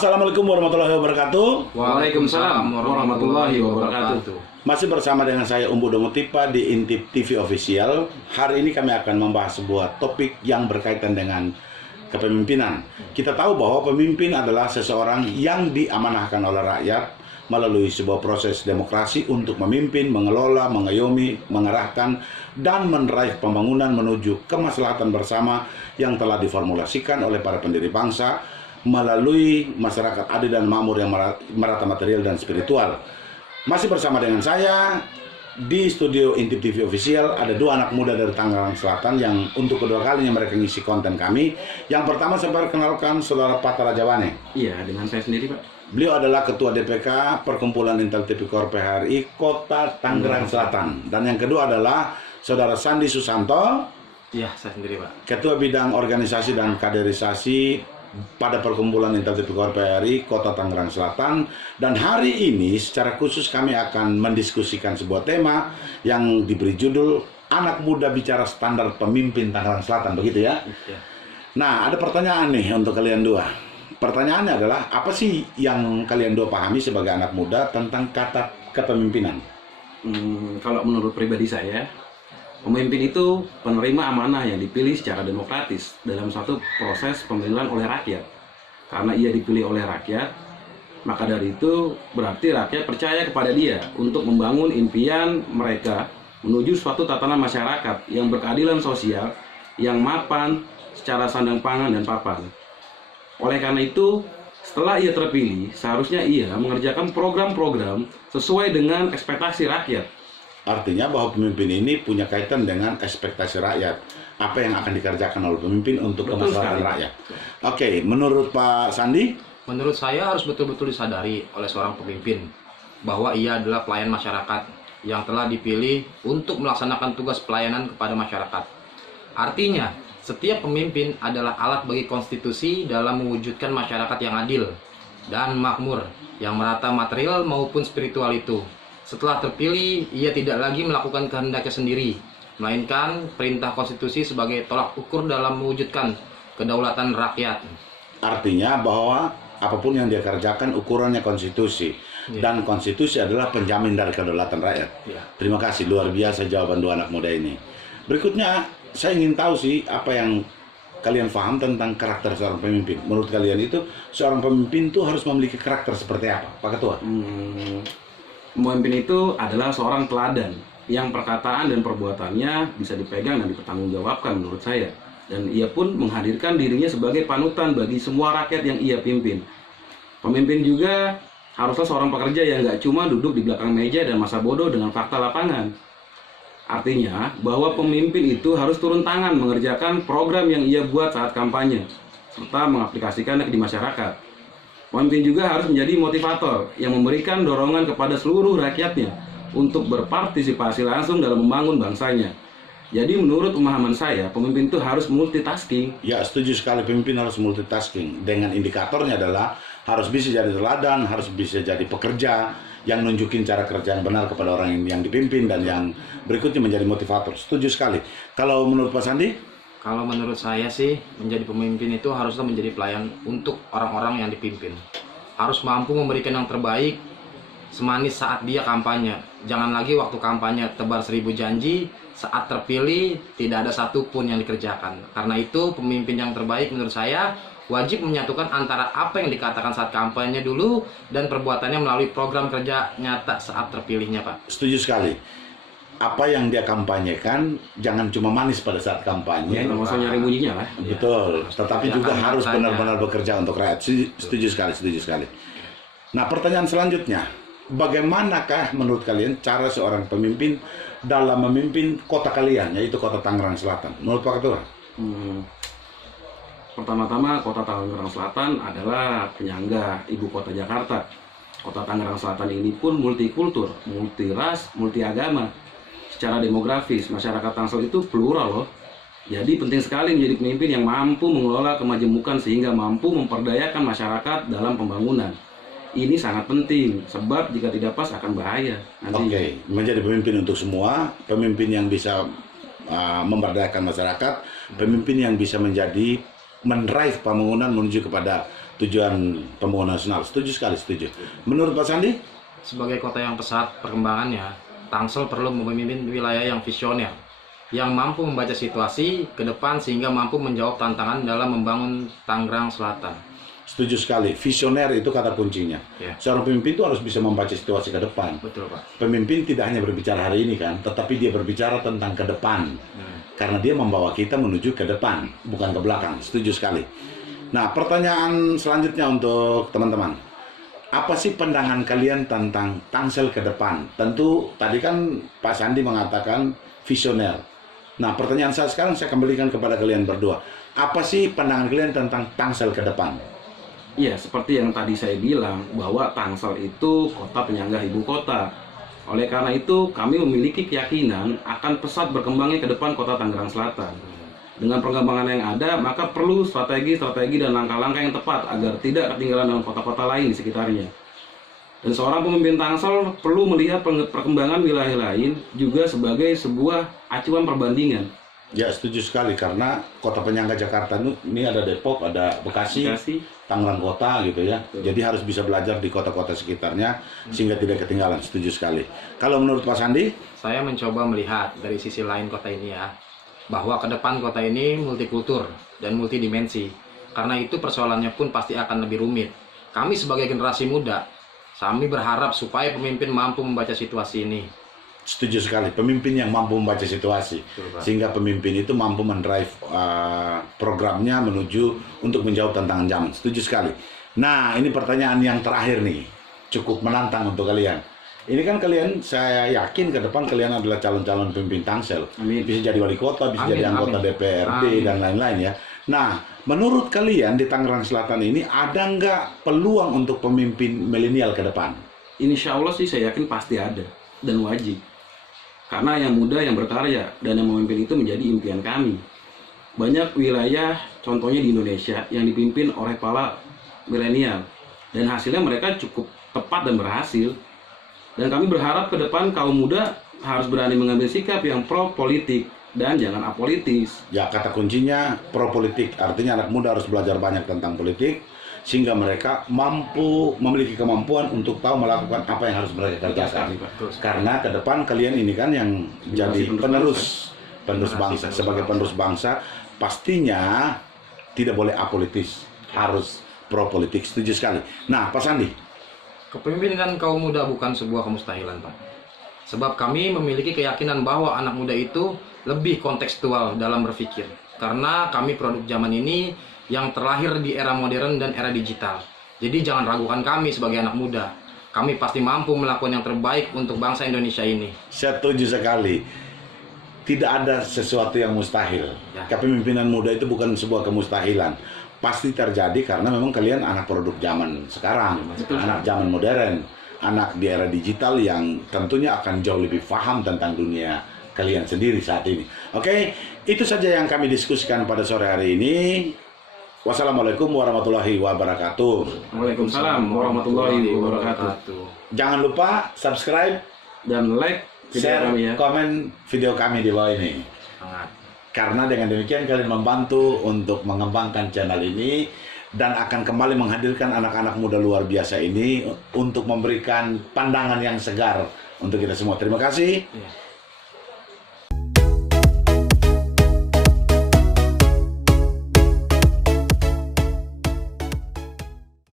Assalamualaikum warahmatullahi wabarakatuh. Waalaikumsalam warahmatullahi wabarakatuh. Masih bersama dengan saya Umbu Domotipa di Intip TV Official. Hari ini kami akan membahas sebuah topik yang berkaitan dengan kepemimpinan. Kita tahu bahwa pemimpin adalah seseorang yang diamanahkan oleh rakyat melalui sebuah proses demokrasi untuk memimpin, mengelola, mengayomi, mengarahkan, dan meraih pembangunan menuju kemaslahatan bersama yang telah diformulasikan oleh para pendiri bangsa melalui masyarakat adil dan makmur yang merata material dan spiritual. Masih bersama dengan saya di studio Intip TV Official ada dua anak muda dari Tangerang Selatan yang untuk kedua kalinya mereka ngisi konten kami. Yang pertama saya perkenalkan Saudara Patra Jawane. Iya, dengan saya sendiri, Pak. Beliau adalah Ketua DPK Perkumpulan Intel Tipikor PHRI Kota Tangerang Selatan. Dan yang kedua adalah Saudara Sandi Susanto. Iya, saya sendiri, Pak. Ketua Bidang Organisasi dan Kaderisasi pada Perkumpulan Intel Tipikor PHRI Kota Tangerang Selatan. Dan hari ini secara khusus kami akan mendiskusikan sebuah tema yang diberi judul Anak Muda Bicara Standar Pemimpin Tangerang Selatan, begitu ya? Iya. Nah, ada pertanyaan nih untuk kalian dua. Pertanyaannya adalah, apa sih yang kalian dua pahami sebagai anak muda tentang kata kepemimpinan? Kalau menurut pribadi saya, pemimpin itu penerima amanah yang dipilih secara demokratis dalam satu proses pemilihan oleh rakyat. Karena ia dipilih oleh rakyat, maka dari itu berarti rakyat percaya kepada dia untuk membangun impian mereka menuju suatu tatanan masyarakat yang berkeadilan sosial, yang mapan secara sandang pangan dan papan. Oleh karena itu, setelah ia terpilih, seharusnya ia mengerjakan program-program sesuai dengan ekspektasi rakyat. Artinya bahwa pemimpin ini punya kaitan dengan ekspektasi rakyat. Apa yang akan dikerjakan oleh pemimpin untuk kemaslahatan rakyat. Oke, menurut Pak Sandi? Menurut saya harus betul-betul disadari oleh seorang pemimpin bahwa ia adalah pelayan masyarakat yang telah dipilih untuk melaksanakan tugas pelayanan kepada masyarakat. Artinya, setiap pemimpin adalah alat bagi konstitusi dalam mewujudkan masyarakat yang adil dan makmur, yang merata material maupun spiritual itu. Setelah terpilih, ia tidak lagi melakukan kehendaknya sendiri, melainkan perintah konstitusi sebagai tolak ukur dalam mewujudkan kedaulatan rakyat. Artinya bahwa apapun yang dia kerjakan ukurannya konstitusi. Dan konstitusi adalah penjamin dari kedaulatan rakyat. Terima kasih, luar biasa jawaban dua anak muda ini. Berikutnya, saya ingin tahu sih apa yang kalian paham tentang karakter seorang pemimpin. Menurut kalian itu, seorang pemimpin itu harus memiliki karakter seperti apa, Pak Ketua? Pemimpin itu adalah seorang teladan yang perkataan dan perbuatannya bisa dipegang dan dipertanggungjawabkan menurut saya. Dan ia pun menghadirkan dirinya sebagai panutan bagi semua rakyat yang ia pimpin. Pemimpin juga haruslah seorang pekerja yang nggak cuma duduk di belakang meja dan masa bodoh dengan fakta lapangan. Artinya bahwa pemimpin itu harus turun tangan mengerjakan program yang ia buat saat kampanye, serta mengaplikasikannya di masyarakat. Pemimpin juga harus menjadi motivator yang memberikan dorongan kepada seluruh rakyatnya untuk berpartisipasi langsung dalam membangun bangsanya. Jadi menurut pemahaman saya, pemimpin itu harus multitasking. Ya, setuju sekali, pemimpin harus multitasking. Dengan indikatornya adalah harus bisa jadi teladan, harus bisa jadi pekerja yang nunjukin cara kerja yang benar kepada orang yang dipimpin, dan yang berikutnya menjadi motivator. Setuju sekali. Kalau menurut Pak Sandi? Kalau menurut saya sih, menjadi pemimpin itu haruslah menjadi pelayan untuk orang-orang yang dipimpin. Harus mampu memberikan yang terbaik semanis saat dia kampanye. Jangan lagi waktu kampanye tebar 1000 janji, saat terpilih tidak ada satupun yang dikerjakan. Karena itu pemimpin yang terbaik menurut saya wajib menyatukan antara apa yang dikatakan saat kampanye dulu dan perbuatannya melalui program kerja nyata saat terpilihnya, Pak. Setuju sekali. Apa yang dia kampanyekan jangan cuma manis pada saat kampanye. Ya, nggak usah nyari bunyinya lah. Betul, tetapi juga harus benar-benar bekerja untuk rakyat. Setuju sekali, setuju sekali. Nah, pertanyaan selanjutnya, bagaimanakah menurut kalian cara seorang pemimpin dalam memimpin kota kalian, yaitu kota Tangerang Selatan? Menurut Pak Ketua? Pertama-tama, kota Tangerang Selatan adalah penyangga ibu kota Jakarta. Kota Tangerang Selatan ini pun multikultur, multiras, multiagama. Secara demografis, masyarakat Tangsel itu plural loh. Jadi penting sekali menjadi pemimpin yang mampu mengelola kemajemukan sehingga mampu memperdayakan masyarakat dalam pembangunan. Ini sangat penting, sebab jika tidak pas akan bahaya nantinya. Oke, menjadi pemimpin untuk semua, pemimpin yang bisa memberdayakan masyarakat, pemimpin yang bisa menjadi mendrive pembangunan menuju kepada tujuan pembangunan nasional. Setuju sekali, setuju. Menurut Pak Sandi? Sebagai kota yang pesat perkembangannya, Tangsel perlu memimpin wilayah yang visioner, yang mampu membaca situasi ke depan sehingga mampu menjawab tantangan dalam membangun Tangerang Selatan. Setuju sekali. Visioner itu kata kuncinya. Ya. Seorang pemimpin itu harus bisa membaca situasi ke depan. Betul, Pak. Pemimpin tidak hanya berbicara hari ini kan, tetapi dia berbicara tentang ke depan. Karena dia membawa kita menuju ke depan, bukan ke belakang. Setuju sekali. Nah, pertanyaan selanjutnya untuk teman-teman. Apa sih pandangan kalian tentang Tangsel ke depan? Tentu tadi kan Pak Sandi mengatakan visioner. Nah, pertanyaan saya sekarang saya kembalikan kepada kalian berdua. Apa sih pandangan kalian tentang Tangsel ke depan? Iya, seperti yang tadi saya bilang bahwa Tangsel itu kota penyangga ibu kota. Oleh karena itu, kami memiliki keyakinan akan pesat berkembangnya ke depan kota Tangerang Selatan. Dengan perkembangan yang ada, maka perlu strategi-strategi dan langkah-langkah yang tepat agar tidak ketinggalan dengan kota-kota lain di sekitarnya. Dan seorang pemimpin Tangsel perlu melihat perkembangan wilayah lain juga sebagai sebuah acuan perbandingan. Ya, setuju sekali karena kota penyangga Jakarta ini ada Depok, ada Bekasi, Tangerang Kota gitu ya. Jadi harus bisa belajar di kota-kota sekitarnya sehingga tidak ketinggalan. Setuju sekali. Kalau menurut Pak Sandi? Saya mencoba melihat dari sisi lain kota ini ya, bahwa ke depan kota ini multikultur dan multidimensi. Karena itu persoalannya pun pasti akan lebih rumit. Kami sebagai generasi muda, kami berharap supaya pemimpin mampu membaca situasi ini. Setuju sekali, pemimpin yang mampu membaca situasi. Sehingga pemimpin itu mampu mendrive programnya menuju untuk menjawab tantangan zaman. Setuju sekali. Nah, ini pertanyaan yang terakhir nih. Cukup menantang untuk kalian. Ini kan kalian, saya yakin ke depan kalian adalah calon-calon pemimpin Tangsel. Amin. Bisa jadi wali kota, bisa jadi anggota DPRD, Amin. dan lain-lain ya. Nah, menurut kalian di Tangerang Selatan ini ada nggak peluang untuk pemimpin milenial ke depan? Insya Allah sih saya yakin pasti ada dan wajib. Karena yang muda yang berkarya dan yang memimpin itu menjadi impian kami. Banyak wilayah, contohnya di Indonesia, yang dipimpin oleh para milenial. Dan hasilnya mereka cukup tepat dan berhasil. Dan kami berharap ke depan kaum muda harus berani mengambil sikap yang pro-politik dan jangan apolitis. Ya, kata kuncinya pro politik, artinya anak muda harus belajar banyak tentang politik sehingga mereka memiliki kemampuan untuk tahu melakukan apa yang harus mereka kerjakan. Karena ke depan kalian ini kan yang jadi penerus bangsa. Sebagai penerus bangsa, pastinya tidak boleh apolitis, harus pro politik. Setuju sekali. Nah, Pak Sandi, Kepemimpinan kaum muda bukan sebuah kemustahilan, Pak. Sebab kami memiliki keyakinan bahwa anak muda itu lebih kontekstual dalam berpikir. Karena kami produk zaman ini yang terlahir di era modern dan era digital. Jadi jangan ragukan kami sebagai anak muda. Kami pasti mampu melakukan yang terbaik untuk bangsa Indonesia ini. saya setuju sekali. Tidak ada sesuatu yang mustahil. Ya. Kepemimpinan muda itu bukan sebuah kemustahilan. Pasti terjadi karena memang kalian anak produk zaman sekarang, anak zaman modern, anak di era digital yang tentunya akan jauh lebih paham tentang dunia kalian sendiri saat ini. Oke, itu saja yang kami diskusikan pada sore hari ini. Wassalamualaikum warahmatullahi wabarakatuh. Waalaikumsalam warahmatullahi wabarakatuh. Jangan lupa subscribe, Dan like video share, kami ya. komen video kami di bawah ini. Sangat. Karena dengan demikian kalian membantu untuk mengembangkan channel ini dan akan kembali menghadirkan anak-anak muda luar biasa ini untuk memberikan pandangan yang segar untuk kita semua. Terima kasih. Ya.